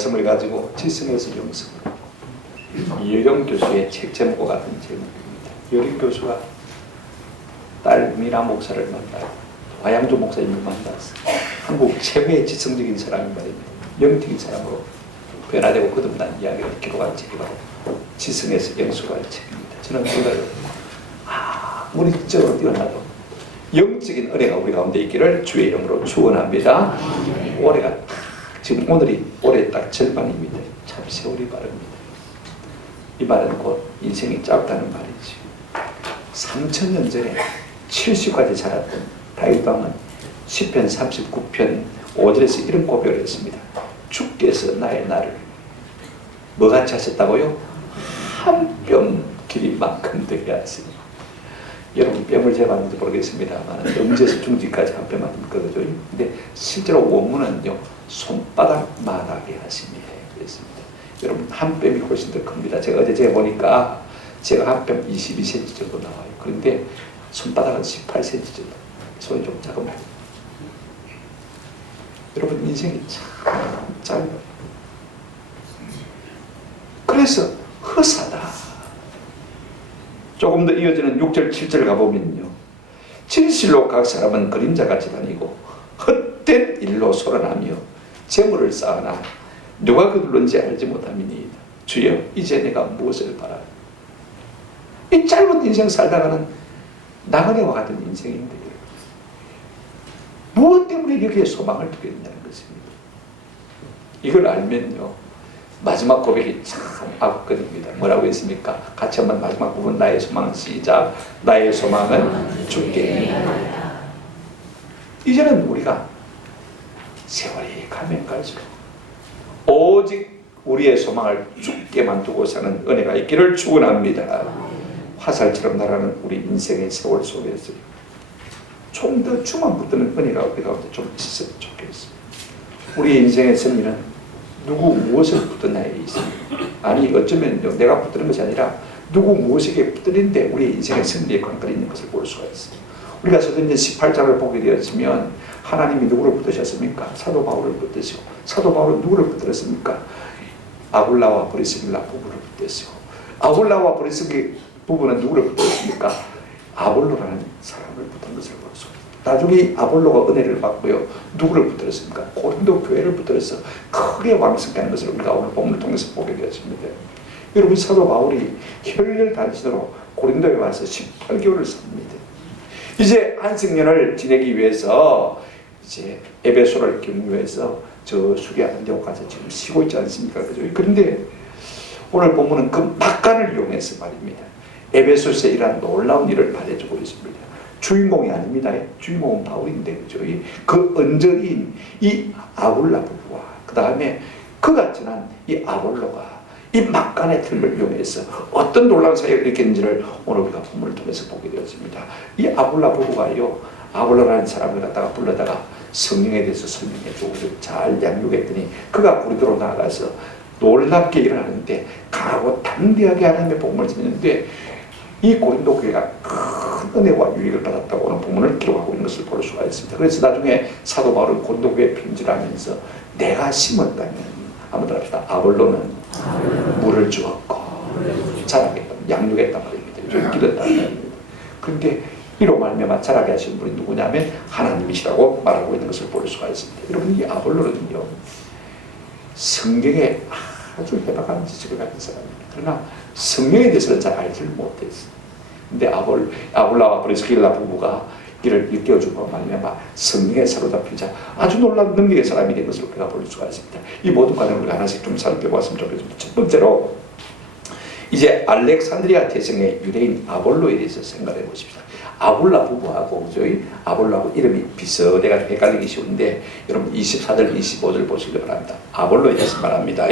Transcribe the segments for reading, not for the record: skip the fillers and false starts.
말씀을 가지고 지성에서 영성으로, 이효령 교수의 책 제목과 같은 제목입니다. 이효령 교수가 딸 미나 목사를 만나고 화양조 목사님을 만나서 한국 최고의 지성적인 사람이 말입니다. 영적인 사람으로 변화되고 거듭난 이야기를 기록한 책이 바로 지성에서 영성으로 할 책입니다. 저는 그걸 물리적으로 뛰어나도 영적인 은혜가 우리 가운데 있기를 주의 이름으로 축원합니다. 올해가 지금 오늘이 올해 딱 절반입니다. 참 세월이 빠릅니다. 이 말은 곧 인생이 짧다는 말이지. 3000년 전에 70까지 자랐던 다윗 왕은 시편 39편 5절에서 이런 고백을 했습니다. 주께서 나의 날을 뭐같이 하셨다고요? 한 뼘 길이만큼 되게 하시니. 여러분 뺨을 재봤는지 모르겠습니다만 음제에서 중지까지 한 뼘만큼 거죠. 근데 실제로 원문은요 손바닥만하게 하시니 그랬습니다. 여러분 한 뼘이 훨씬 더 큽니다. 제가 어제 재보니까 제가 한 뼘 22cm 정도 나와요. 그런데 손바닥은 18cm 정도. 손이 좀 작으면. 여러분 인생이 참 짧아요. 그래서 허사다. 조금 더 이어지는 6절 7절 가보면요, 진실로 각 사람은 그림자같이 다니고 헛된 일로 소란하며 재물을 쌓아나 누가 그들는지 알지 못함이니이다. 주여 이제 내가 무엇을 바라요? 이 짧은 인생 살다가는 나그네와 같은 인생인데 무엇 때문에 여기에 소망을 두게 된다는 것입니다. 이걸 알면요 마지막 고백이 참 압권입니다. 뭐라고 했습니까? 같이 한번 마지막 부분 나의 소망은 시작. 나의 소망은 주께. 이제는 우리가 세월이 가면 갈수록 오직 우리의 소망을 주께만 두고 사는 은혜가 있기를 축원합니다. 화살처럼 날아가는 우리 인생의 세월 속에서 좀 더 주만 붙드는 은혜가 우리 가운데 좀 있으면 좋겠습니다. 우리의 인생의 승리는 누구 무엇을 붙드냐에 있습니다. 아니 어쩌면 내가 붙드는 것이 아니라 누구 무엇에게 붙드는데 우리의 인생의 승리에 관건이 있는 것을 볼 수가 있습니다. 우리가 사도행전 18장을 보게 되었으면 하나님이 누구를 붙드셨습니까? 사도 바울을 붙드시고, 사도 바울은 누구를 붙들었습니까? 아굴라와 브리스길라 부부를 붙드시고, 아굴라와 브리스길라 부부는 누구를 붙들었습니까? 아볼로라는 사람을 붙은 것을 볼 수 있습니다. 나중에 아볼로가 은혜를 받고요, 누구를 붙들었습니까? 고린도 교회를 붙들어서 크게 왕성케 하는 것을 우리가 오늘 본문을 통해서 보게 되었습니다. 여러분 사도 바울이 혈혈단신으로 고린도에 와서 18개월을 삽니다. 이제 안식년을 지내기 위해서 이제 에베소를 경유해서 저 수리 안디옥 가서 지금 쉬고 있지 않습니까? 그죠? 그런데 오늘 본문은 그 막간을 이용해서 말입니다. 에베소에서 이러한 놀라운 일을 발해주고 있습니다. 주인공이 아닙니다. 주인공은 바울인데, 그죠? 그 언저리인 이 아굴라 부부와 그 다음에 그가 지난 이 아볼로가 이 막간의 틈을 이용해서 어떤 놀라운 사역을 일으켰는지를 오늘 우리가 본문을 통해서 보게 되었습니다. 이 아볼라 부부가요, 아볼로라는 사람을 갖다가 불러다가 성령에 대해서 설명해주고 잘 양육했더니 그가 고린도로 나아가서 놀랍게 일을 하는데 강하고 담대하게 하나님의 복음을 전했는데 이 고린도 교회가 큰 은혜와 유익을 받았다고 오늘 본문을 기록하고 있는 것을 볼 수가 있습니다. 그래서 나중에 사도 바울은 고린도 교회에 편지를 하면서 내가 심었다면 한번 합시다. 아볼로는 물을 주었고 자라겠다, 양육했단 말입니다. 좀 기렸단 말입니다. 그런데 이로 말미암아 자라게 하신 분이 누구냐면 하나님이시라고 말하고 있는 것을 볼 수가 있습니다. 여러분 이 아볼로는요 성경에 아주 해박한 지식을 가진 사람입니다. 그러나 성령에 대해서는 잘 알지를 못했어요. 근데 아볼라와 브리스길라 부부가 이를 일깨워주고 말미암아 성령에 사로잡히자 아주 놀라운 능력의 사람이 된 것을 우리가 볼 수가 있습니다. 이 모든 과정을 우리가 하나씩 좀 살펴봤으면 좋겠습니다. 첫 번째로 이제 알렉산드리아 태생의 유대인 아볼로에 대해서 생각해 보십시다. 아볼라 부부하고 저희 아볼라하고 이름이 비슷해가지고 헷갈리기 쉬운데 여러분 24절 25절 보시기 바랍니다. 아볼로에 대해서 말합니다.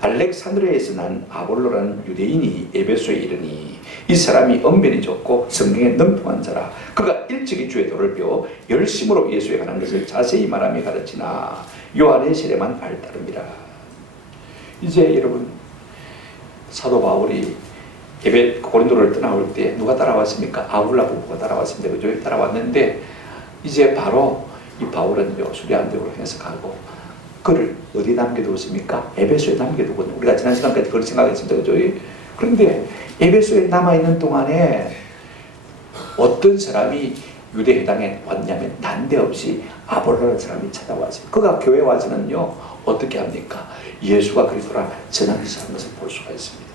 알렉산드리아에서 난 아볼로라는 유대인이 에베소에 이르니 이 사람이 언변이 좋고 성경에 능통한 자라. 그가 일찍이 주의 도를 배워 열심으로 예수에 관한 것을 자세히 말하며 가르치나 요한의 세례만 알따름이라. 이제 여러분 사도 바울이 고린도를 떠나올 때 누가 따라왔습니까? 아굴라 부부가 따라왔습니다. 그죠? 따라왔는데 이제 바로 이 바울은 수리 안디옥으로 해서 가고 그를 어디에 남겨두었습니까? 에베소에 남겨두거든요. 우리가 지난 시간까지 그걸 생각했습니다. 그죠? 그런데 에베소에 남아있는 동안에 어떤 사람이 유대 회당에 왔냐면 난데없이 아볼로라는 사람이 찾아왔어요. 그가 교회에 와서는요 어떻게 합니까? 예수가 그리스도라 전하면서 하는 것을 볼 수가 있습니다.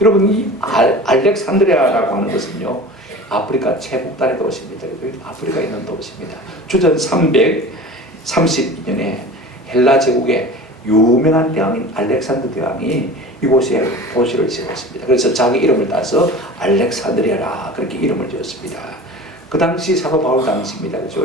여러분, 이 알렉산드리아라고 하는 것은요 아프리카 최북단의 도시입니다. 아프리카에 있는 도시입니다. 주전 332년에 헬라 제국의 유명한 대왕인 알렉산더 대왕이 이곳에 도시를 지었습니다. 그래서 자기 이름을 따서 알렉산드리아라 그렇게 이름을 지었습니다. 그 당시 사도 바울 당시입니다. 그죠?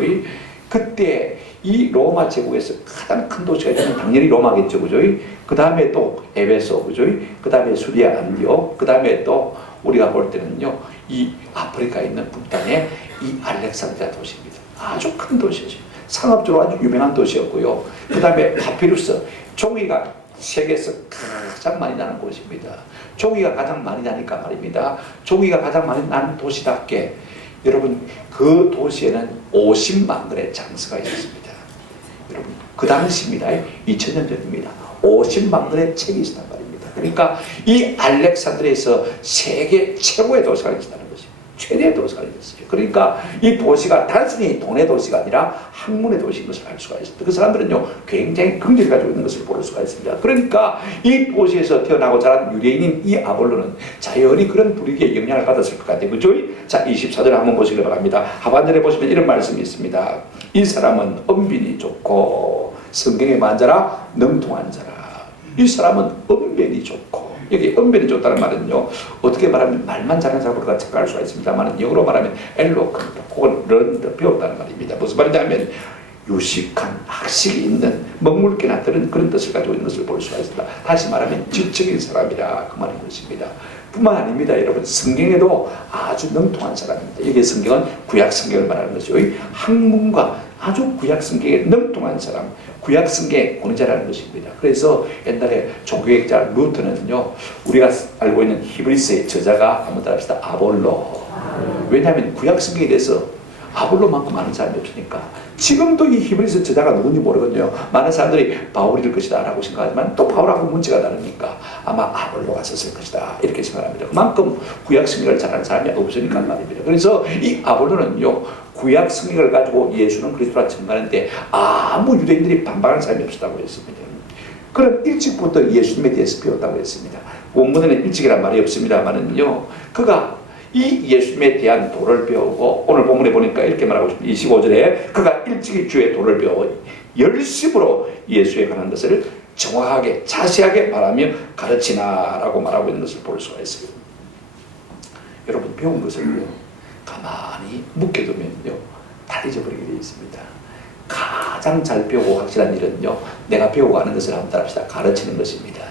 그때 이 로마 제국에서 가장 큰 도시가 있다면 당연히 로마겠죠. 그죠? 그 다음에 또 에베소, 그죠? 그 다음에 수리아 안디옥, 그 다음에 또 우리가 볼 때는요 이 아프리카에 있는 북단의 이 알렉산드리아 도시입니다. 아주 큰 도시죠. 상업적으로 아주 유명한 도시였고요. 그 다음에 파피루스, 종이가 세계에서 가장 많이 나는 곳입니다. 종이가 가장 많이 나니까 말입니다. 종이가 가장 많이 나는 도시답게 여러분 그 도시에는 50만 권의 장서가 있었습니다. 여러분 그 당시입니다. 2000년 전입니다. 50만 권의 책이 있었단 말입니다. 그러니까 이 알렉산드리아에서 세계 최고의 도시가 있다는 것입니다. 최대의 도시가 있었어요. 그러니까 이 도시가 단순히 돈의 도시가 아니라 학문의 도시인 것을 알 수가 있습니다. 그 사람들은요 굉장히 긍지를 가지고 있는 것을 볼 수가 있습니다. 그러니까 이 도시에서 태어나고 자란 유대인인 이 아볼로는 자연히 그런 분위기에 영향을 받았을 것 같아요. 그죠? 자, 24절을 한번 보시기 바랍니다. 하반절에 보시면 이런 말씀이 있습니다. 이 사람은 언변이 좋고 성경에 만자라 능통한 자라. 이 사람은 언변이 좋고, 여기 언변이 좋다는 말은요 어떻게 말하면 말만 잘하는 사람으로 우리가 착각할 수가 있습니다만 영어로 말하면 엘로컨트 혹은 런드 배웠다는 말입니다. 무슨 말이냐면 유식한 학식이 있는 먹물개나 들은 그런 뜻을 가지고 있는 것을 볼 수가 있습니다. 다시 말하면 지적인 사람이라 그 말인 것입니다. 뿐만 아닙니다. 여러분 성경에도 아주 능통한 사람입니다. 여기 성경은 구약 성경을 말하는 것이죠. 학문과 아주 구약 성경에 능통한 사람, 구약 성경의 권위자라는 것입니다. 그래서 옛날에 종교학자 루터는요 우리가 알고 있는 히브리서의 저자가 한번 따라합시다. 아볼로. 왜냐하면 구약 성경에 대해서 아볼로만큼 아는 사람이 없으니까. 지금도 이 히브리서 저자가 누군지 모르거든요. 많은 사람들이 바울일 것이다 라고 생각하지만 또 바울하고 문제가 다르니까 아마 아볼로가 썼을 것이다 이렇게 생각합니다. 그만큼 구약 성경을 잘 아는 사람이 없으니까 말입니다. 그래서 이 아볼로는요 구약 성경을 가지고 예수는 그리스도라 증거하는데 아무 유대인들이 반박하는 사람이 없었다고 했습니다. 그럼 일찍부터 예수님에 대해서 배웠다고 했습니다. 원문에는 일찍이란 말이 없습니다만은요 그가 이 예수님에 대한 도를 배우고 오늘 본문에 보니까 이렇게 말하고 있습니다. 25절에 그가 일찍이 주의 도를 배워 열심으로 예수에 관한 것을 정확하게 자세하게 말하며 가르치나 라고 말하고 있는 것을 볼 수가 있어요. 여러분 배운 것을요 가만히 묵혀두면요 다 잊어버리게 되어 있습니다. 가장 잘 배우고 확실한 일은요 내가 배우고 하는 것을 한번 따라합시다. 가르치는 것입니다.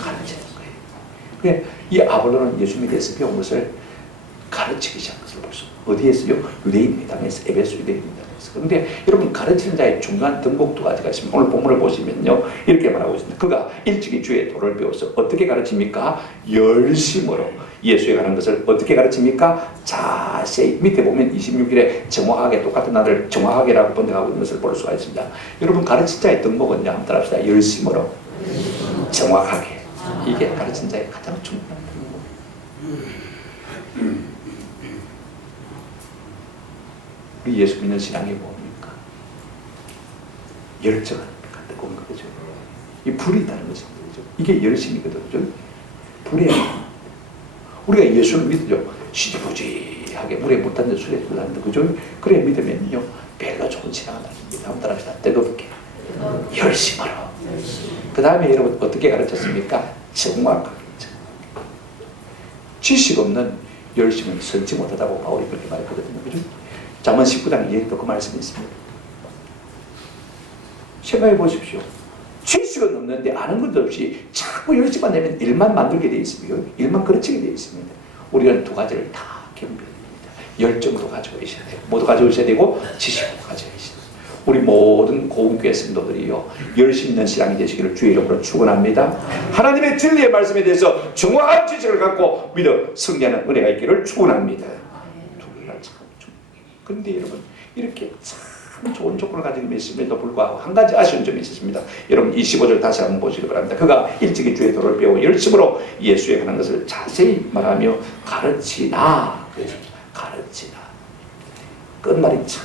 가르치는 거예요. 그래, 이 아볼로는 예수님에 대해서 배운 것을 가르치기 시작한 것을 볼 수 있어요. 어디에서요? 유대인 회당에서, 에베소 유대인 회당에서. 그런데 여러분 가르치는 자의 중간 등목 두 가지가 있습니다. 오늘 본문을 보시면요 이렇게 말하고 있습니다. 그가 일찍이 주의 도를 배워서 어떻게 가르칩니까? 열심으로 예수에 관한 것을 어떻게 가르칩니까? 자세히. 밑에 보면 26일에 정확하게 똑같은 단어를 정확하게라고 번역하고 있는 것을 볼 수가 있습니다. 여러분 가르친 자의 등목은요 한번 따라합시다. 열심으로 정확하게. 이게 가르친 자의 가장 중요한 등목. 우리 예수 믿는 신앙이 뭡니까? 열정 아닙니까? 뜨거운 거죠. 이 불이 있다는 것입니다. 이게 열심이거든요. 불에 우리가 예수를 믿죠. 시지부지하게 물에 못 닿는 술에 들어가는데 그죠? 그래 믿으면요 별로 좋은 신앙은 아닙니다. 한번 따라합시다. 뜨겁게 열심으로. 그 다음에 여러분 어떻게 가르쳤습니까? 정확하게. 지식 없는 열심은 선지 못하다고 바울이 그렇게 말했거든요. 그죠? 잠언 19장 2에도 그 말씀이 있습니다. 생각해 보십시오. 지식은 없는데 아는 것도 없이 자꾸 열심만 내면 일만 만들게 되어 있습니다. 일만 그르치게 되어 있습니다. 우리는 두 가지를 다 겸비해야 됩니다. 열정도 가지고 있어야 되고, 모두 가지고 있어야 되고, 지식도 가지고 있어야 돼요. 우리 모든 고운교회 성도들이요 열심 있는 신앙이 되시기를 주의 이름으로 축원합니다. 하나님의 진리의 말씀에 대해서 정확한 지식을 갖고 믿어 승리하는 은혜가 있기를 축원합니다. 그런데 여러분 이렇게 잘 참 좋은 조건을 가지고 있음에도 불구하고 한 가지 아쉬운 점이 있었습니다. 여러분 25절 다시 한번 보시기 바랍니다. 그가 일찍이 주의 도를 배워 열심으로 예수에 관한 것을 자세히 말하며 가르치나. 가르치나. 끝말이 참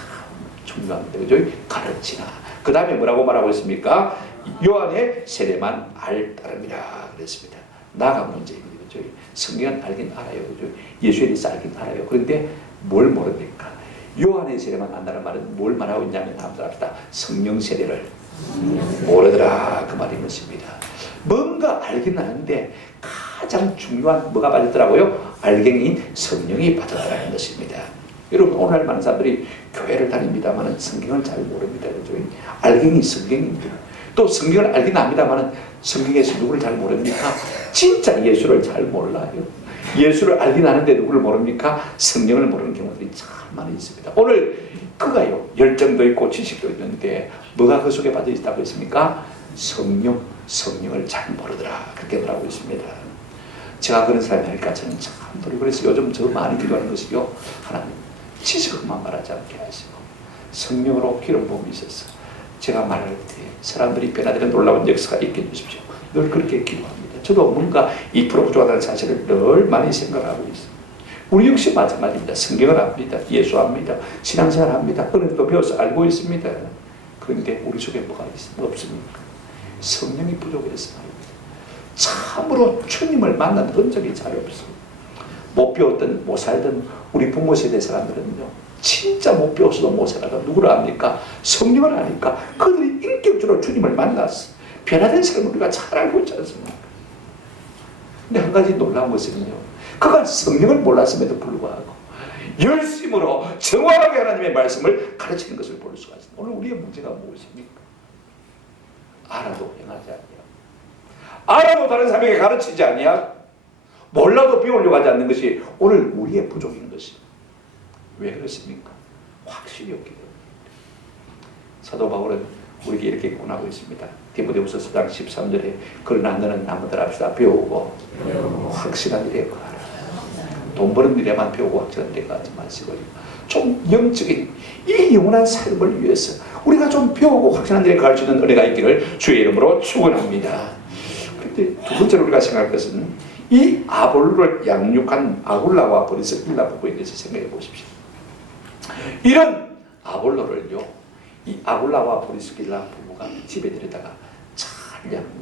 중요합니다. 그죠? 가르치나. 그 다음에 뭐라고 말하고 있습니까? 요한의 세례만 알 따름이라 그랬습니다. 나가 문제입니다. 그죠? 성경은 알긴 알아요. 그죠? 예수에 대해서 알긴 알아요. 그런데 뭘 모릅니까? 요한의 세례만 안다는 말은 뭘 말하고 있냐면 다음과 합시다. 성령 세례를 모르더라 그 말인 것입니다. 뭔가 알긴 아는데 가장 중요한 뭐가 빠졌더라고요? 알갱이인 성령이 빠졌다는 것입니다. 여러분 오늘날 많은 사람들이 교회를 다닙니다만 성경을 잘 모릅니다. 그죠? 알갱이 성경입니다. 또 성경을 알긴 합니다만 성경에서 누구를 잘 모릅니까? 진짜 예수를 잘 몰라요. 예수를 알긴 아는데 누구를 모릅니까? 성령을 모르는 경우들이 참 많이 있습니다. 오늘 그가요 열정도 있고 지식도 있는데 뭐가 그 속에 빠져 있다고 했습니까? 성령을 잘 모르더라 그렇게 말하고 있습니다. 제가 그런 사람이 아닐까 저는 참 그래서 요즘 저 많이 기도하는 것이요, 하나님 지식만 말하지 않게 하시고 성령으로 기름 부음이 있어서 제가 말할 때 사람들이 변화되는 놀라운 역사가 있게 해주십시오. 늘 그렇게 기도합니다. 저도 뭔가 2% 부족하다는 사실을 늘 많이 생각하고 있습니다. 우리 역시 마찬가지입니다. 성경을 압니다. 예수 압니다. 신앙생활 합니다. 은혜도 배워서 알고 있습니다. 그런데 우리 속에 뭐가 없습니까? 성령이 부족해서 말입니다. 참으로 주님을 만난 흔적이 잘 없어요. 못 배웠던 못 살던 우리 부모 세대 사람들은요, 진짜 못 배웠어도 못 살아도 누구를 압니까? 성령을 아니까 그들이 인격적으로 주님을 만났어. 변화된 삶을 우리가 잘 알고 있지 않습니까? 근데 한 가지 놀라운 것은요, 그가 성령을 몰랐음에도 불구하고 열심으로 정확하게 하나님의 말씀을 가르치는 것을 볼 수가 있습니다. 오늘 우리의 문제가 무엇입니까? 알아도 행하지 아니하고, 알아도 다른 사람에게 가르치지 아니하고, 몰라도 배우려고 하지 않는 것이 오늘 우리의 부족인 것입니다. 왜 그렇습니까? 확실히 없기 때문입니다. 사도 바울은 우리에게 이렇게 권하고 있습니다. 디모데후서 4장 13절에 그러나 너는 나무들 앞에서 배우고 확실한 일에 거하라. 돈 버는 일에만 배우고 확실한 일에 가지 마시고 좀 영적인 이 영원한 삶을 위해서 우리가 좀 배우고 확실한 일에 가할 수 있는 은혜가 있기를 주의 이름으로 축원합니다. 그런데 두 번째로 우리가 생각할 것은 이 아볼로를 양육한 아굴라와 브리스길라 부부에 대해서 생각해 보십시오. 이런 아볼로를요, 이 아굴라와 브리스길라 부부가 집에 들여다가 잘 양육했어요.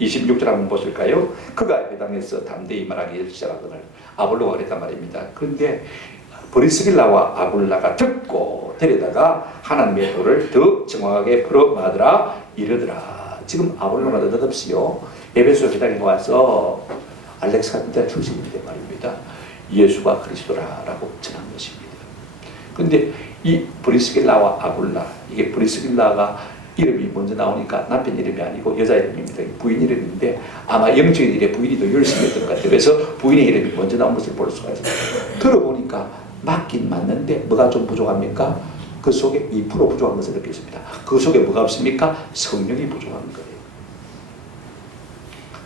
26절 한번 보실까요? 그가 회당에서 담대히 말하기 시작하거늘 아볼로가 그랬단 말입니다. 그런데 브리스길라와 아굴라가 듣고 데려다가 하나님의 도를 더 정확하게 풀어마더라 이르더라. 지금 아볼로가 느닷없이요 에베소 회당에 와서 알렉산드리아 출신인데 말입니다. 예수가 그리스도라라고 전한 것입니다. 그런데 이 브리스길라와 아굴라, 이게 브리스길라가 이름이 먼저 나오니까 남편 이름이 아니고 여자 이름입니다. 부인 이름인데 아마 영적인 일에 부인이 더 열심히 했던 것 같아요. 그래서 부인의 이름이 먼저 나온 것을 볼 수가 있습니다. 들어보니까 맞긴 맞는데 뭐가 좀 부족합니까? 그 속에 2% 부족한 것을 느꼈습니다. 그 속에 뭐가 없습니까? 성령이 부족한 거예요.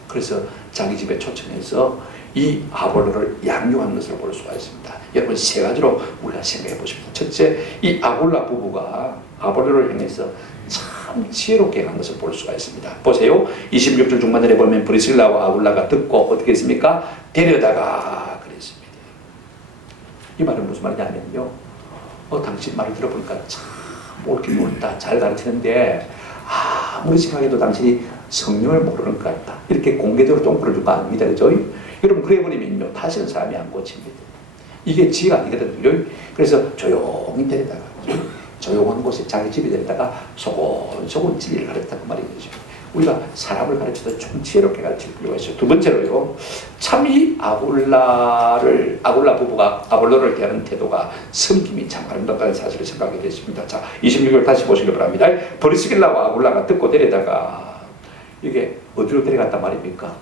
그래서 자기 집에 초청해서 이 아볼로를 양육한 것을 볼 수가 있습니다. 여러분 세 가지로 우리가 생각해 보십시오. 첫째, 이 아굴라 부부가 아볼로를 향해서 참 지혜롭게 한 것을 볼 수가 있습니다. 보세요. 26절 중반절에 보면 브리스길라와 아굴라가 듣고 어떻게 했습니까? 데려다가 그랬습니다. 이 말은 무슨 말이냐면요, 당신 말을 들어보니까 참 옳긴 옳다, 잘 가르치는데 아무리 생각해도 당신이 성령을 모르는 것 같다, 이렇게 공개적으로 쫑구를 준 거 아닙니다. 그죠? 여러분 그래버리면요 다시는 사람이 안 고칩니다. 이게 지혜가 아니거든요. 그래서 조용히 데려다가 조용한 곳에 자기 집에 데려다가 소곤소곤 진리를 가르쳤다고 말이죠. 우리가 사람을 가르쳐도 좀 지혜롭게 가르칠 필요가 있어요. 두 번째로요, 참 이 아굴라 부부가 아볼로를 대하는 태도가 섬김이 참 아름답다는 사실을 생각하게 됐습니다. 자, 26절 다시 보시기 바랍니다. 브리스길라와 아굴라가 듣고 데려다가, 이게 어디로 데려갔단 말입니까?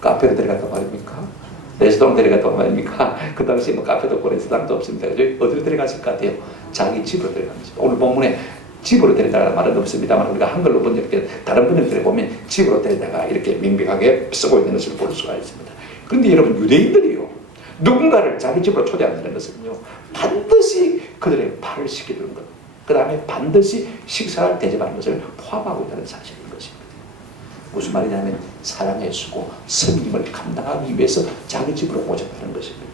카페로 데려갔단 말입니까? 레스토랑 데려갔단 말입니까? 그 당시에 뭐 카페도 없고 레스토랑도 없습니다. 어디로 데려갔을 것 같아요? 자기 집으로 데려갔습니다. 오늘 본문에 집으로 데려다가 말은 없습니다만 우리가 한글로 번역할 때 다른 번역들에 보면 집으로 데려다가 이렇게 명백하게 쓰고 있는 것을 볼 수가 있습니다. 그런데 여러분 유대인들이요, 누군가를 자기 집으로 초대한다는 것은요 반드시 그들의 발을 씻겨주는 것, 그 다음에 반드시 식사를 대접하는 것을 포함하고 있다는 사실인 것입니다. 무슨 말이냐면 사랑의 수고, 섬김을 감당하기 위해서 자기 집으로 오셨다는 것입니다.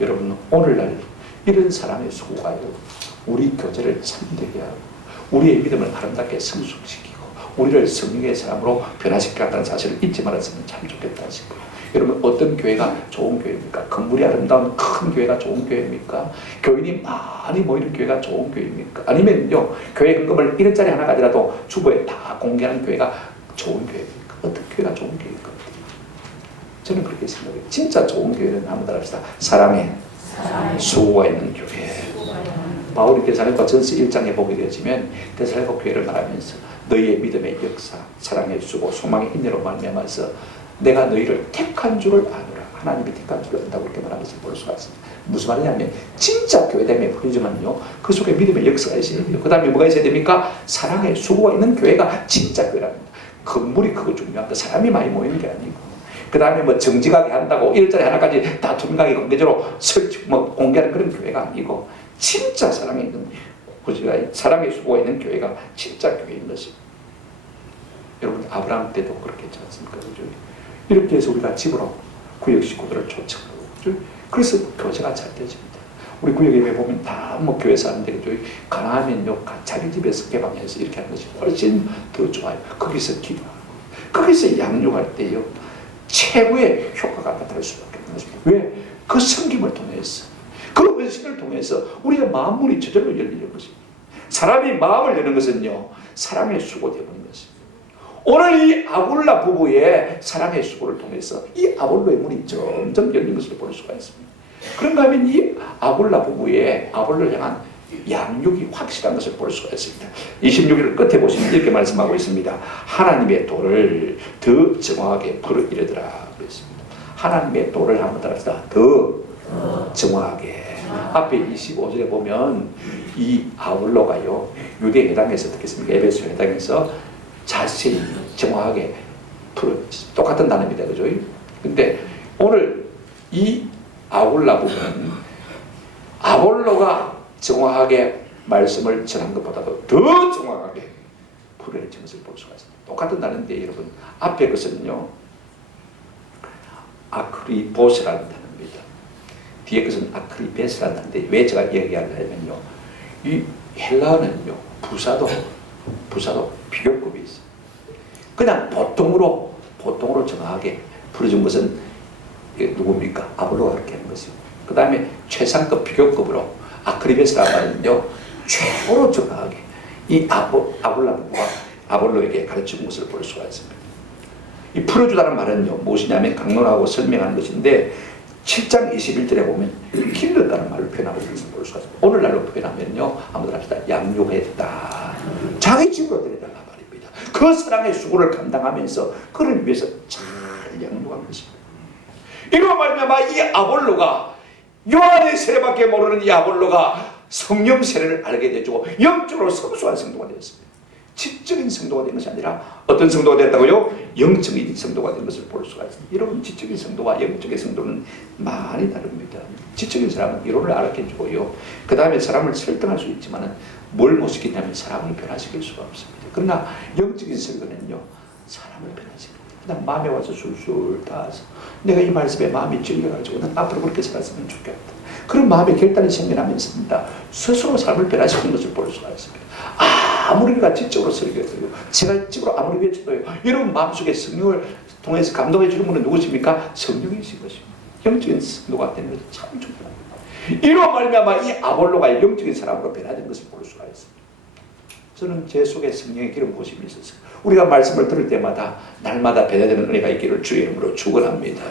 여러분, 오늘날 이런 사랑의 수고가요, 우리 교제를 참되게 하고 우리의 믿음을 아름답게 성숙시키고 우리를 성령의 사람으로 변화시켰다는 사실을 잊지 말았으면 참 좋겠다 싶어요. 여러분, 어떤 교회가 좋은 교회입니까? 건물이 아름다운 큰 교회가 좋은 교회입니까? 교인이 많이 모이는 교회가 좋은 교회입니까? 아니면요, 교회 헌금을 1원짜리 하나 가지라도 주보에 다 공개하는 교회가 좋은 교회입니까? 어떤 교회가 좋은 교회일 것 같아요? 저는 그렇게 생각해요. 진짜 좋은 교회는 한번 따라합시다. 사랑의 수고가 있는 교회. 바울이 데살로니가 전서 1장에 보게 되어지면 데살로니가 교회를 말하면서 너희의 믿음의 역사, 사랑의 수고, 소망의 인내로 말미암아서 내가 너희를 택한 줄을 아노라. 하나님이 택한 줄을 안다고 이렇게 말하면서 볼 수가 있습니다. 무슨 말이냐면 진짜 교회됨에 부르지만요, 그 속에 믿음의 역사가 있어야 돼요. 그 다음에 뭐가 있어야 됩니까? 사랑의 수고가 있는 교회가 진짜 교회랍니다. 건물이 크고 중요한 거, 사람이 많이 모이는 게 아니고, 그 다음에 뭐 정직하게 한다고 1원짜리 하나까지 다 투명하게 공개적으로 공개하는 그런 교회가 아니고, 진짜 사랑이 있는, 사랑의 수고가 있는 교회가 진짜 교회인 것입니다. 여러분, 아브라함 때도 그렇게 했지 않습니까? 그죠? 이렇게 해서 우리가 집으로 구역 식구들을 초청하고, 그죠? 그래서 교제가 잘 되집니다. 우리 구역 예배 보면 다 뭐 교회 사람들이, 그죠? 가난하면요, 자기 집에서 개방해서 이렇게 하는 것이 훨씬 더 좋아요. 거기서 기도하고, 거기서 양육할 때요, 최고의 효과가 나타날 수밖에 없는 것입니다. 왜? 그 섬김을 통해서, 그 헌신을 통해서 우리가 마음문이 저절로 열리는 것입니다. 사람이 마음을 여는 것은요, 사랑의 수고 때문인 것입니다. 오늘 이 아굴라 부부의 사랑의 수고를 통해서 이 아볼로의 문이 점점 열린 것을 볼 수가 있습니다. 그런가 하면 이 아굴라 부부의 아볼로를 향한 양육이 확실한 것을 볼 수가 있습니다. 26일 끝에 보시면 이렇게 말씀하고 있습니다. 하나님의 도를 더 정확하게 풀어이르더라 그랬습니다. 하나님의 도를 한번 따라합시다. 더 정확하게. 앞에 25절에 보면 이 아볼로가요, 유대 회당에서 어떻게 했습니까? 에베소 회당에서 자세히 정확하게 똑같은 단어입니다. 그죠? 근데 오늘 이 아굴라 부분은 아볼로가 정확하게 말씀을 전한 것보다도 더 정확하게 풀어내는 것을 볼 수가 있습니다. 똑같은 단어인데 여러분, 앞에 것은요, 아크리보스라는 단어입니다. 뒤에 것은 아크리베스라는 단어인데, 왜 제가 얘기하려면요, 이 헬라어는요, 부사도 비교급이 있어요. 그냥 보통으로 정확하게 풀어준 것은 누굽니까? 아볼로가 그렇게 하는 것이고, 그 다음에 최상급 비교급으로 아크리베스라는 말은요, 최고로 정확하게 이 아볼라 부부가 아볼로에게 가르친 것을 볼 수가 있습니다. 이 풀어주다는 말은요, 무엇이냐면 강론하고 설명하는 것인데, 7장 21절에 보면 길렀다는 말을 표현하고 있는 것을 볼 수가 있습니다. 오늘날로 표현하면요, 한번 합시다. 양육했다. 자기 집으로 데려달라 말입니다. 그 사랑의 수고를 감당하면서 그를 위해서 잘 양육한 것입니다. 이로 말미암아 이 아볼로가, 요한의 세례밖에 모르는 이 아볼로가 성령 세례를 알게 되고 영적으로 성숙한 성도가 되었습니다. 지적인 성도가 된 것이 아니라 어떤 성도가 됐다고요? 영적인 성도가 된 것을 볼 수가 있습니다. 여러분, 지적인 성도와 영적인 성도는 많이 다릅니다. 지적인 사람은 이론을 알아주고요, 그 다음에 사람을 설득할 수 있지만 뭘 못 시키냐면 사람을 변화시킬 수가 없습니다. 그러나 영적인 성도는요, 사람을 변화시킵니다. 그냥 마음에 와서 술술 닿아서 내가 이 말씀에 마음이 찔려가지고 난 앞으로 그렇게 살았으면 좋겠다, 그런 마음의 결단이 생겨나면서 스스로 삶을 변화시키는 것을 볼 수가 있습니다. 아무리 우리가 지적으로 설교해도요, 제가 지적으로 아무리 외쳐도요, 여러분 마음속에 성령을 통해서 감동해 주는 분은 누구십니까? 성령이신 것입니다. 영적인 성도가 되는 것이 참 중요합니다. 이로 말미암아 이 아볼로가 영적인 사람으로 변화된 것을 볼 수가 있습니다. 저는 제 속에 성령의 기름 부으심이 있어서 우리가 말씀을 들을 때마다 날마다 변화되는 은혜가 있기를 주의 이름으로 축원합니다.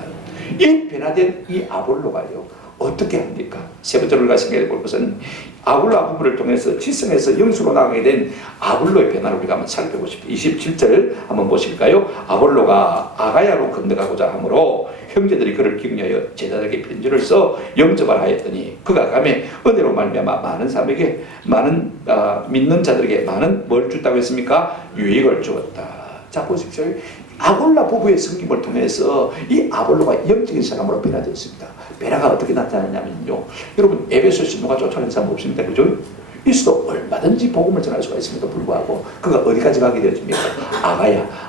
이 변화된 이 아볼로가요, 어떻게 합니까? 세 번째로 우리가 생각해 볼 것은 아볼로 부부를 통해서 지성에서 영수로 나가게 된 아볼로의 변화를 우리가 한번 살펴보십시오. 27절 한번 보실까요? 아볼로가 아가야로 건너가고자 하므로 형제들이 그를 격려하여 제자들에게 편지를 써 영접을 하였더니 그가 가매 은혜로 말미암아 많은 사람에게 믿는 자들에게 많은 뭘 줬다고 했습니까? 유익을 주었다. 자, 보십시오. 아볼라 부부의 섬김을 통해서 이 아볼로가 영적인 사람으로 변화되었습니다. 변화가 어떻게 나타나냐면요, 여러분 에베소에서 누가 쫓아낸 사람 없습니다. 그죠? 있어도 얼마든지 복음을 전할 수가 있음에도 불구하고 그가 어디까지 가게 되었습니까?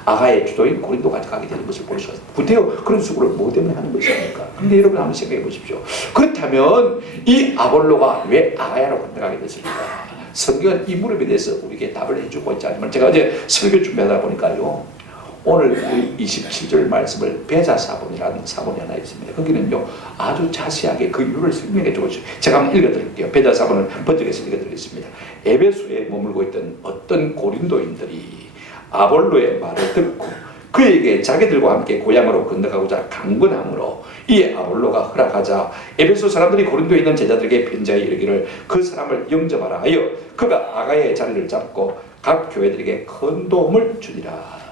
아가의 주도인 고린도까지 가게 되는 것을 볼 수가 있습니다. 구태여 그런 수고를 뭐 때문에 하는 것입니까? 근데 여러분 한번 생각해 보십시오. 그렇다면 이 아볼로가 왜 아가야로 건너가게 됐습니까? 성경은 이 물음에 대해서 우리에게 답을 해주고 있지 않지만 제가 어제 설교 준비하다 보니까요, 오늘 27절 말씀을 배자사본이라는 사본이 하나 있습니다. 거기는요 아주 자세하게 그 이유를 설명해 주고 있어요. 제가 한번 읽어드릴게요. 배자사본을 번역해서 읽어드리겠습니다. 에베소에 머물고 있던 어떤 고린도인들이 아볼로의 말을 듣고 그에게 자기들과 함께 고향으로 건너가고자 강권함으로 이 아볼로가 허락하자 에베소 사람들이 고린도에 있는 제자들에게 편지하여 이르기를 그 사람을 영접하라 하여 그가 아가야의 자리를 잡고 각 교회들에게 큰 도움을 주니라.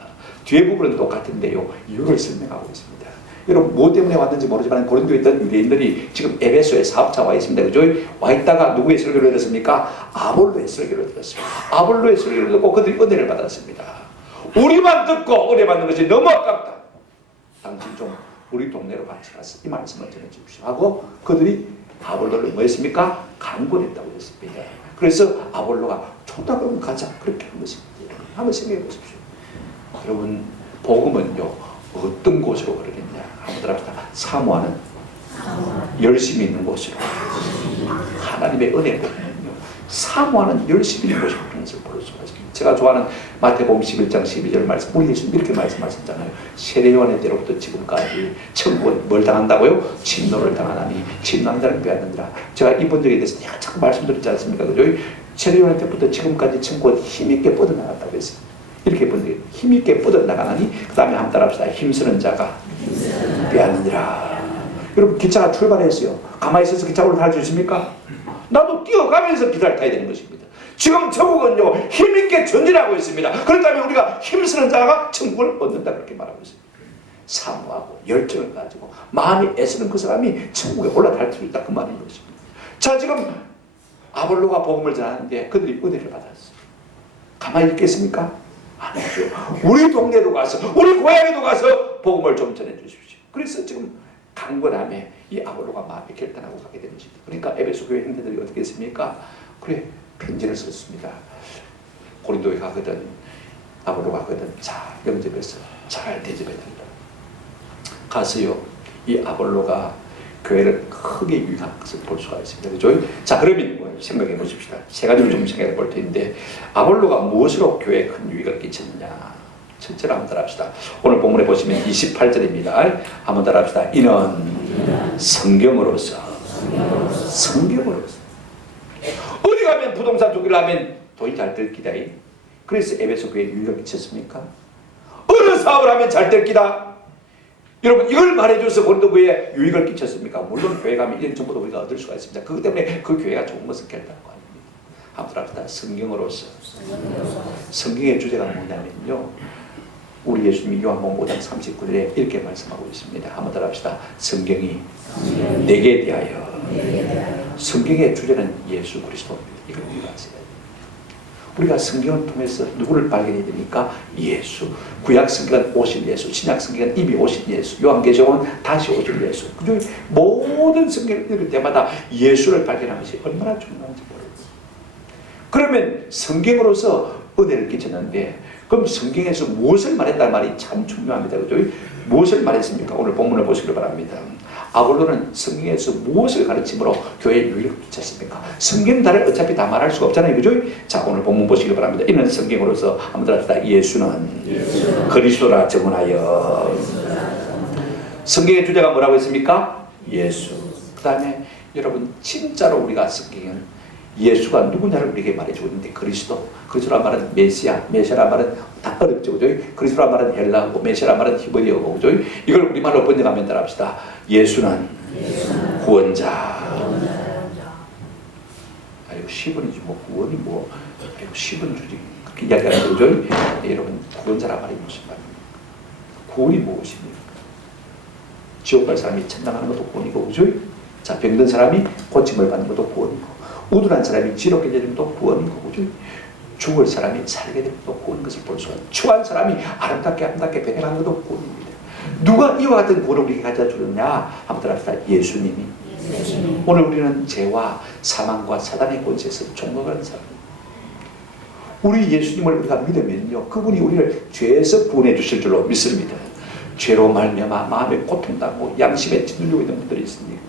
뒤에 부분은 똑같은데요, 이유를 설명하고 있습니다. 여러분 뭐 때문에 왔는지 모르지만 고린도에 있던 유대인들이 지금 에베소에 사업차 와 있습니다. 그죠? 와 있다가 누구의 설교를 들었습니까? 아볼로의 설교를 들었습니다. 아볼로의 설교를 듣고 그들이 은혜를 받았습니다. 우리만 듣고 은혜 받는 것이 너무 아깝다. 당신 좀 우리 동네로 같이 가서 이 말씀을 전해주십시오 하고 그들이 아볼로를 뭐 했습니까? 강권했다고 했습니다. 그래서 아볼로가 좋다 그러면 가자 그렇게 한 것입니다. 한번 생각해 보십시오. 여러분 복음은요 어떤 곳으로 그러겠냐? 한번 합시다. 사모하는 열심히 있는 곳으로, 하나님의 은혜 복음은요 사모하는 열심히 있는 곳으로 그런 것을 볼 수가 있습니다. 제가 좋아하는 마태복음 11장 12절 말씀, 우리 예수님 이렇게 말씀하셨잖아요. 세례요한의 때로부터 지금까지 천국은 뭘 당한다고요? 진노를 당하나니 진노한 자는 빼앗느니라. 제가 이 본적에 대해서 자꾸 말씀드렸지 않습니까? 그죠? 세례요한의 때부터 지금까지 천국은 힘있게 뻗어나갔다고 했어요. 이렇게 본데 힘있게 뻗어나가나니 그 다음에 한번 따라합시다. 힘쓰는 자가 빼앗느니라. 여러분 기차가 출발했어요. 가만히 있어서 기차를 탈 수 있습니까? 나도 뛰어가면서 기차를 타야 되는 것입니다. 지금 천국은요 힘있게 전진하고 있습니다. 그렇다면 우리가 힘쓰는 자가 천국을 얻는다 그렇게 말하고 있습니다. 사모하고 열정을 가지고 마음이 애쓰는 그 사람이 천국에 올라갈 수 있다 그 말인 것입니다. 자, 지금 아볼로가 복음을 전하는데 그들이 은혜를 받았어요. 가만히 있겠습니까? 아니죠. 우리 동네도 가서 우리 고향에도 가서 복음을 좀 전해 주십시오. 그래서 지금 강건함에 이 아볼로가 마음이 결단하고 가게 된 것입니다. 그러니까 에베소 교회 형제들이 어떻게 했습니까? 그래 편지를 썼습니다. 고린도에 가거든 아볼로가 가거든 자 영접해서 잘 대접해 달라. 가서요 이 아볼로가 교회를 크게 유익한 것을 볼 수가 있습니다. 그죠? 자, 그러면 생각해 보십시다. 세 가지를 좀 생각해 볼 텐데 아볼로가 무엇으로 교회에 큰 유익을 끼쳤느냐? 첫째로 한번 따라합시다. 오늘 본문에 보시면 28절입니다. 한번 따라합시다. 이는 성경으로서 어디 가면 부동산 투기를 하면 돈이 잘 될 기다. 그래서 에베소 교회에 유익을 끼쳤습니까? 어느 사업을 하면 잘 될 기다. 여러분 이걸 말해줘서 고린도 교회에 유익을 끼쳤습니까? 물론 교회 가면 1년 전부터 우리가 얻을 수가 있습니다. 그것 때문에 그 교회가 좋은 것을 결단한 거 아닙니다. 한번 합시다. 성경으로서. 성경의 주제가 뭐냐면요, 우리 예수님이 요한복음 5장 39절에 이렇게 말씀하고 있습니다. 한번 따라 합시다. 성경이 내게 대하여. 성경의 주제는 예수 그리스도입니다. 이걸 우리가 아세요. 우리가 성경을 통해서 누구를 발견해야 됩니까? 예수. 구약 성경은 오실 예수, 신약 성경은 이미 오신 예수, 요한계시록은 다시 오실 예수. 그죠? 모든 성경을 읽을 때마다 예수를 발견하는 것이 얼마나 중요한지 모르겠어요. 그러면 성경으로서 은혜를 끼쳤는데 그럼 성경에서 무엇을 말했다는 말이 참 중요합니다. 그죠? 무엇을 말했습니까? 오늘 본문을 보시길 바랍니다. 아볼로는 성경에서 무엇을 가르침으로 교회에 유익을 끼쳤습니까? 성경 다를 어차피 다 말할 수가 없잖아요. 그죠? 자, 오늘 본문 보시길 바랍니다. 이는 성경으로서 한번 들읍시다. 예수는 그리스도라 증언하여. 성경의 주제가 뭐라고 했습니까? 예수. 그 다음에 여러분 진짜로 우리가 성경은 예수가 누구냐를 우리에게 말해주고 있는데 그리스도란 말은 메시아란 말은 다 어렵죠. 그죠? 그리스도란 말은 헬라어고 메시아란 말은 히브리어고 그죠? 이걸 우리말로 번역하면 따라합시다. 예수는 구원자. 아이고 10원이지 뭐 구원이 뭐 아이고 10원 주지 그렇게 이야기하는 거죠. 네, 여러분 구원자란 말이 무슨 말입니까? 구원이 무엇입니까? 지옥 갈 사람이 천당 가는 것도 구원이고 그죠? 자, 병든 사람이 고침을 받는 것도 구원이고 우둔한 사람이 지롭게 되는 것도 구원이고 그죠? 죽을 사람이 살게 되는 것도 구원인 것을 볼 수가 있고 추한 사람이 아름답게 변해가는 것도 구원입니다. 누가 이와 같은 구원을 우리에게 가져다 주느냐? 한번 따라합시다. 예수님이 오늘 우리는 죄와 사망과 사단의 권세에서 종노하는 사람. 우리 예수님을 우리가 믿으면요, 그분이 우리를 죄에서 구원해 주실 줄로 믿습니다. 죄로 말미암아 마음에 고통당하고 양심에 짓눌리고 있는 분들이 있습니다.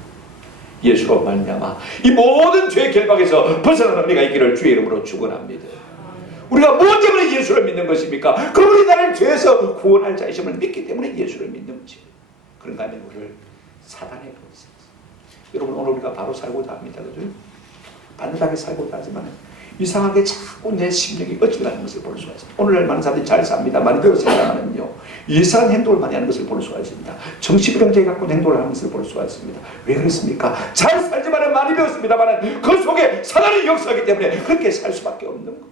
예수로 말미암아 이 모든 죄의 결박에서 벗어나는 우리가 있기를 주의 이름으로 축원합니다. 우리가 무엇 때문에 예수를 믿는 것입니까? 그분이 나를 죄에서 구원할 자이심을 믿기 때문에 예수를 믿는 것입니다. 그런가 하면 우리를 사단의 권세. 여러분, 오늘 우리가 바로 살고자 합니다. 그죠? 반듯하게 살고자 하지만 이상하게 자꾸 내 심령이 어질라는 것을 볼 수가 있습니다. 오늘날 많은 사람들이 잘 삽니다. 많이 배웠습니다만은요, 이상한 행동을 많이 하는 것을 볼 수가 있습니다. 정신병자에 갖고 행동을 하는 것을 볼 수가 있습니다. 왜 그렇습니까? 잘 살지만은 많이 배웠습니다만은 그 속에 사단이 역사하기 때문에 그렇게 살 수밖에 없는 거예요.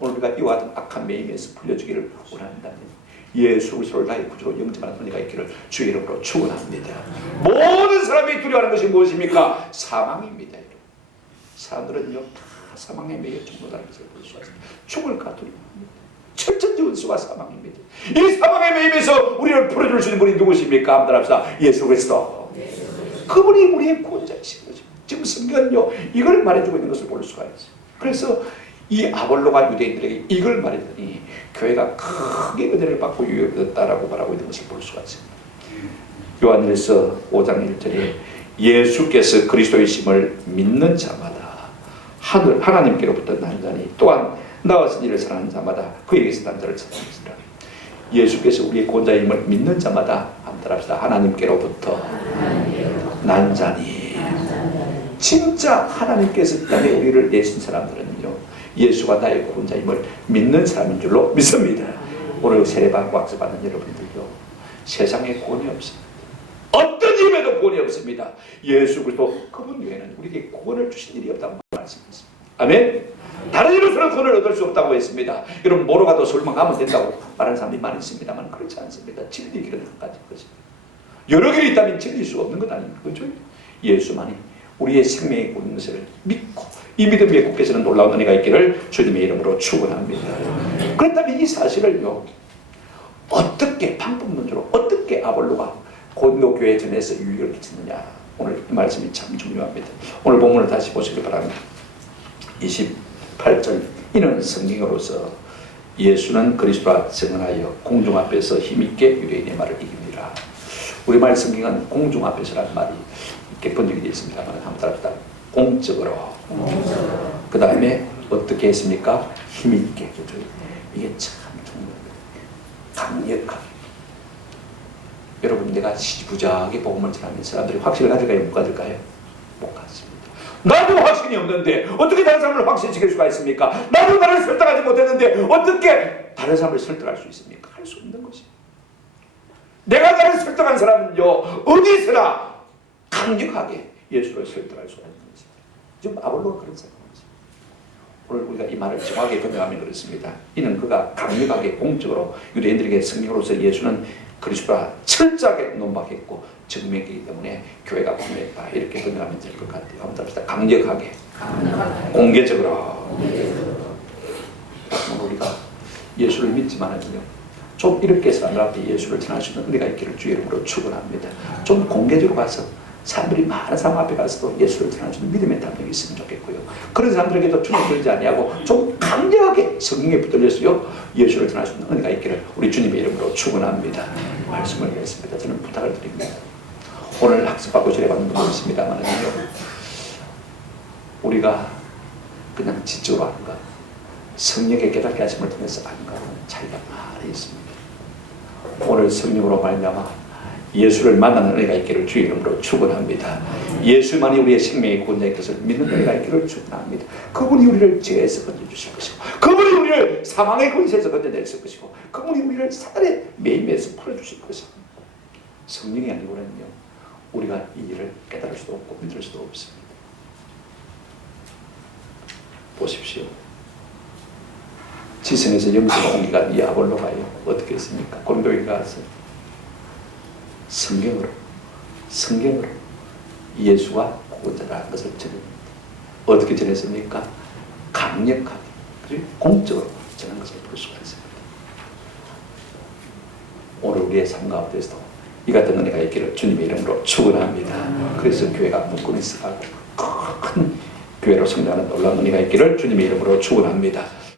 오늘 우리가 이와 같은 악한 매임에서 풀려주기를 원한다면 예수 그리스도를 나의 구주로 영접하는 은혜가 있기를 주의 이름으로 축원합니다. 모든 사람이 두려워하는 것이 무엇입니까? 사망입니다. 사람들은요, 사망에 매여 종노하는 것을 볼 수가 있습니다. 죽을까 두려워합니다. 철저히 원수가 사망입니다. 이 사망에 매임에서 우리를 풀어줄 수 있는 분이 누구십니까? 한번 합시다. 예수 그리스도. 그분이 우리의 구원자이신 거죠. 지금 성경은요, 이걸 말해주고 있는 것을 볼 수가 있어요. 그래서 이 아볼로가 유대인들에게 이걸 말했더니 교회가 크게 은혜를 받고 유익했다라고 말하고 있는 것을 볼 수가 있습니다. 요한일서 5장 1절에 예수께서 그리스도이심을 믿는 자마다 하나님께로부터 난 자니 또한 나와서 이를 사랑하는 자마다 그에게서 난 자를 사랑하시라. 예수께서 우리의 구원자임을 믿는 자마다 한번 합시다. 하나님께로부터 난 자니. 진짜 하나님께서 땅에 우리를 내신 사람들은요, 예수가 나의 구원자임을 믿는 사람인 줄로 믿습니다. 오늘 세례받고 왁스받는 여러분들요, 세상에 구원이 없습니다. 어떤 힘에도 구원이 없습니다. 예수 그리스도 그분 외에는 우리에게 구원을 주신 일이 없다고 말씀했습니다. 아멘. 다른 이로서는 구원을 얻을 수 없다고 했습니다. 여러분, 뭐로 가도 설만 가면 된다고 말하는 사람이 많이 있습니다만 그렇지 않습니다. 진리의 길은 한 가지 것입니다. 여러 길이 있다면 진리일 수 없는 것 아닙니까? 그렇죠? 예수만이 우리의 생명이 있는 것을 믿고 이 믿음 위에 굳게 서는 놀라운 은혜가 있기를 주님의 이름으로 축원합니다. 그렇다면 이 사실을요, 어떻게 방법론적으로 어떻게 아볼로가 고린도 교회에 전해서 유익을 끼치느냐, 오늘 이 말씀이 참 중요합니다. 오늘 본문을 다시 보시기 바랍니다. 28절, 이는 성경으로서 예수는 그리스도라 증언하여 공중 앞에서 힘있게 유대인의 말을 이깁니다. 우리말 성경은 공중 앞에서라는 말이 이렇게 번역이 되어 있습니다만 한번 따라합시다. 공적으로. 그 다음에 어떻게 했습니까? 힘있게. 이게 참 중요합니다. 강력하게. 여러분, 내가 시부작하게 복음을 전하면 사람들이 확신을 가질까요? 못 가질까요? 못 가집니다. 나도 확신이 없는데 어떻게 다른 사람을 확신시킬 수가 있습니까? 나도 나를 설득하지 못했는데 어떻게 다른 사람을 설득할 수 있습니까? 할 수 없는 것입니다. 내가 나를 설득한 사람은요, 어디서나 강력하게 예수를 설득할 수가 있는 것입니다. 지금 아볼로가 그런 사람입니다. 오늘 우리가 이 말을 정확하게 번역하면 그렇습니다. 이는 그가 강력하게 공적으로 유대인들에게 성경으로서 예수는 그리스도가 철저하게 논박했고 증명했기 때문에 교회가 공개했다, 이렇게 번역하면 될 것 같아요. 한번 합시다. 강력하게. 공개적으로. 우리가 예수를 믿지만은요, 좀 이렇게 사람들 앞에 예수를 전할 수 있는 은혜가 있기를 주의 이름으로 축원합니다. 좀 공개적으로 가서 사람들이 많은 사람 앞에 가서도 예수를 전할 수 있는 믿음의 담력이 있으면 좋겠고요. 그런 사람들에게도 주눅 들지 아니하고 좀 강력하게 성경에 붙들려서요, 예수를 전할 수 있는 은혜가 있기를 우리 주님의 이름으로 축원합니다. 말씀을 드렸습니다. 저는 부탁을 드립니다. 오늘 학습받고 제례받는 분도 있습니다만은요, 우리가 그냥 지적으로 하는가, 성령의 깨닫게 하심을 통해서 하는가로는 차이가 많이 있습니다. 오늘 성령으로 말미암아 예수를 만나는 은혜가 있기를 주의 이름으로 축원합니다. 예수만이 우리의 생명의 구원자의 것을 믿는 은혜가 있기를 축원합니다. 그분이 우리를 죄에서 건져주실 것이고, 그분이 우리를 사망의 권세에서 건져내실 것이고, 그분이 우리를 사단의 매임에서 풀어주실 것입니다. 성령이 아니고는요, 우리가 이 일을 깨달을 수도 없고 믿을 수도 없습니다. 보십시오. 지성에서 영성을 옮기간 이 아볼로가요, 어떻게 했습니까? 고린도에 가서 성경으로 예수가 구원자라는 것을 전합니다. 어떻게 전했습니까? 강력하게, 그리고 공적으로 전한 것을 볼 수가 있습니다. 오늘 우리의 삶 가운데서도 이 같은 은혜가 있기를 주님의 이름으로 축원합니다. 그래서 교회가 묶고 있어가고 큰 교회로 성장하는 놀라운 은혜가 있기를 주님의 이름으로 축원합니다.